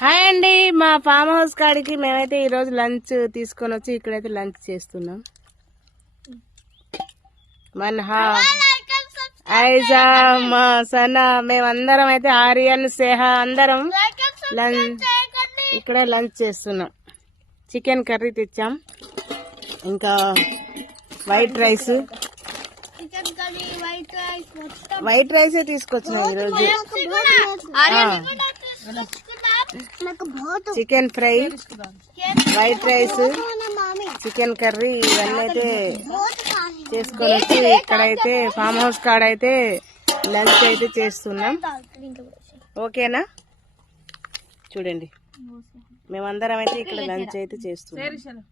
Hi అండి, మా farm house కాడికి మేమైతే ఈరోజు లంచ్ తీసుకొని వచ్చి ఇక్కడైతే లంచ్ చేస్తున్నాం. మన్హా ఐజా మా సనా మేమందరం అయితే ఆర్యన్ సేహ అందరం ఇక్కడే లంచ్ చేస్తున్నాం. చికెన్ కర్రీ తెచ్చాం, ఇంకా వైట్ రైస్ తీసుకొచ్చినాం ఈరోజు. Chicken fry, white rice, chicken curry ఇవన్నీ అయితే చేసుకొని వచ్చి ఇక్కడైతే ఫామ్ హౌస్ కాడైతే లంచ్ అయితే చేస్తున్నాం. ఓకేనా? చూడండి, మేమందరం అయితే ఇక్కడ లంచ్ అయితే చేస్తున్నాం.